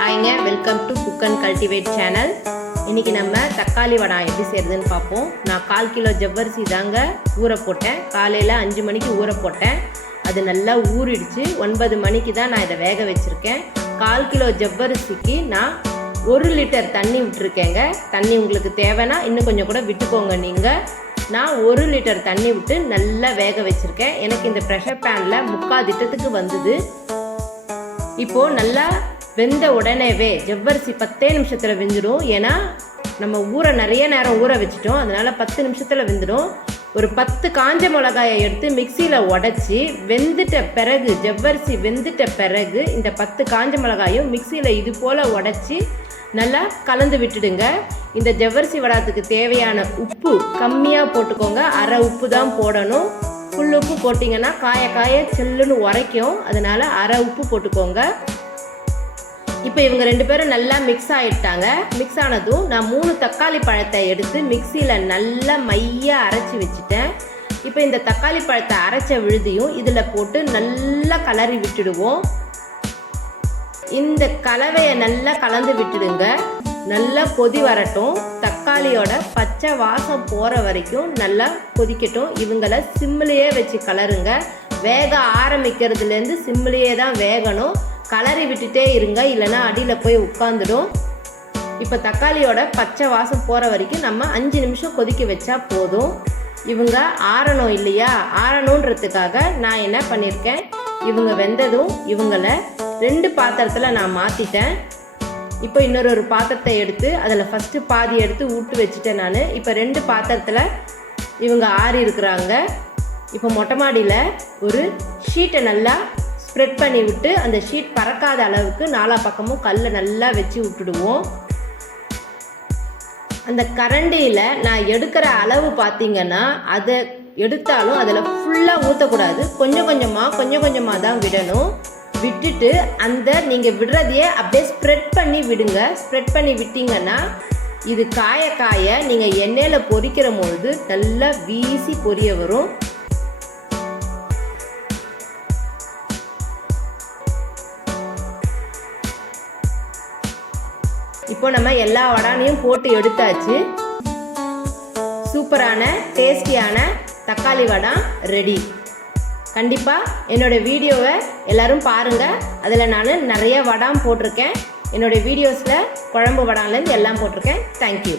ஹாய்ங்க welcome to cook and cultivate channel இன்னைக்கு நம்ம தக்காளி வடம் எப்படி செய்யறதுன்னு பார்ப்போம். நான் கால் கிலோ ஜவ்வரிசி தாங்க ஊற போட்டேன். காலையில் அஞ்சு மணிக்கு ஊற போட்டேன். அது நல்லா ஊறிடுச்சு. ஒன்பது மணிக்கு தான் நான் இதை வேக வச்சுருக்கேன். கால் கிலோ ஜவ்வரிசிக்கு நான் ஒரு லிட்டர் தண்ணி விட்டுருக்கேங்க. தண்ணி உங்களுக்கு தேவைன்னா இன்னும் கொஞ்சம் கூட விட்டுக்கோங்க நீங்கள் நான் ஒரு லிட்டர் தண்ணி விட்டு நல்லா வேக வச்சுருக்கேன். எனக்கு இந்த ப்ரெஷர் பேனில் முக்கால் திட்டத்துக்கு வந்தது. இப்போது நல்லா வெந்த உடனேவே ஜவ்வரிசி பத்தே நிமிஷத்தில் வெந்துடும். ஏன்னா நம்ம ஊற நிறைய நேரம் ஊற வச்சிட்டோம். அதனால் பத்து நிமிஷத்தில் வெந்துடும். ஒரு பத்து காஞ்ச மிளகாயை எடுத்து மிக்சியில் உடச்சி வெந்துட்ட பிறகு ஜவ்வரிசி வெந்துட்ட பிறகு இந்த பத்து காஞ்ச மிளகாயும் மிக்சியில் இது போல் உடச்சி நல்லா கலந்து விட்டுடுங்க. இந்த ஜவ்வரிசி வடாத்துக்கு தேவையான உப்பு கம்மியாக போட்டுக்கோங்க. அரை உப்பு தான் போடணும். ஃபுல் உப்பு போட்டிங்கன்னா காய காய செல்லுன்னு உரைக்கும். அதனால் அரை உப்பு போட்டுக்கோங்க. இப்போ இவங்க ரெண்டு பேரும் நல்லா மிக்ஸ் ஆகிட்டாங்க மிக்ஸ் ஆனதும் நான் மூணு தக்காளி பழத்தை எடுத்து மிக்சியில் நல்லா மையாக அரைச்சி வச்சுட்டேன். இப்போ இந்த தக்காளி பழத்தை அரைச்ச விழுதியும் இதில் போட்டு நல்லா கலரி விட்டுடுவோம். இந்த கலவையை நல்லா கலந்து விட்டுடுங்க. நல்லா கொதி வரட்டும். தக்காளியோட பச்சை வாசம் போகிற வரைக்கும் நல்லா கொதிக்கட்டும். இவங்களை சிம்மிலேயே வச்சு கலருங்க. வேக ஆரம்பிக்கிறதுலேருந்து சிம்மிலேயே தான் வேகணும். கலரி விட்டுட்டே இருங்க இல்லைன்னா அடியில் போய் உட்காந்துடும் இப்போ தக்காளியோட பச்சை வாசம் போகிற வரைக்கும் நம்ம அஞ்சு நிமிஷம் கொதிக்க வச்சா போதும். இவங்க ஆறணும் இல்லையா? ஆறணுன்றதுக்காக நான் என்ன பண்ணியிருக்கேன் இவங்க வெந்ததும் இவங்களை ரெண்டு பாத்திரத்தில் நான் மாற்றிட்டேன் இப்போ இன்னொரு ஒரு பாத்திரத்தை எடுத்து அதில் ஃபஸ்ட்டு பாதி எடுத்து விட்டு வச்சுட்டேன் நான். இப்போ ரெண்டு பாத்திரத்தில் இவங்க ஆறி இருக்கிறாங்க. இப்போ மொட்டை மாடியில் ஒரு ஷீட்டை நல்லா ஸ்ப்ரெட் பண்ணி விட்டு அந்த ஷீட் பறக்காத அளவுக்கு நாலா பக்கமும் கல்லை நல்லா வச்சு விட்டுடுவோம். அந்த கரண்டியில் நான் எடுக்கிற அளவு பார்த்தீங்கன்னா அதை எடுத்தாலும் அதில் ஃபுல்லாக ஊற்றக்கூடாது கொஞ்சம் கொஞ்சமாக கொஞ்சம் கொஞ்சமாக தான் விடணும். விட்டுட்டு அந்த நீங்கள் விடுறதையே அப்படியே ஸ்ப்ரெட் பண்ணி விடுங்க. ஸ்ப்ரெட் பண்ணி விட்டீங்கன்னா இது காய காய நீங்கள் எண்ணெயில் பொரிக்கிற பொழுது நல்லா வீசி பொரிய வரும். இப்போ நம்ம எல்லா வடானையும் போட்டு எடுத்தாச்சு. சூப்பரான டேஸ்டியான தக்காளி வடை ரெடி கண்டிப்பாக என்னோடய வீடியோவை எல்லோரும் பாருங்கள் அதில் நான் நிறைய வடாம் போட்டிருக்கேன். என்னோடய வீடியோஸில் குழம்பு வடான்லேருந்து எல்லாம் போட்டிருக்கேன். தேங்க்யூ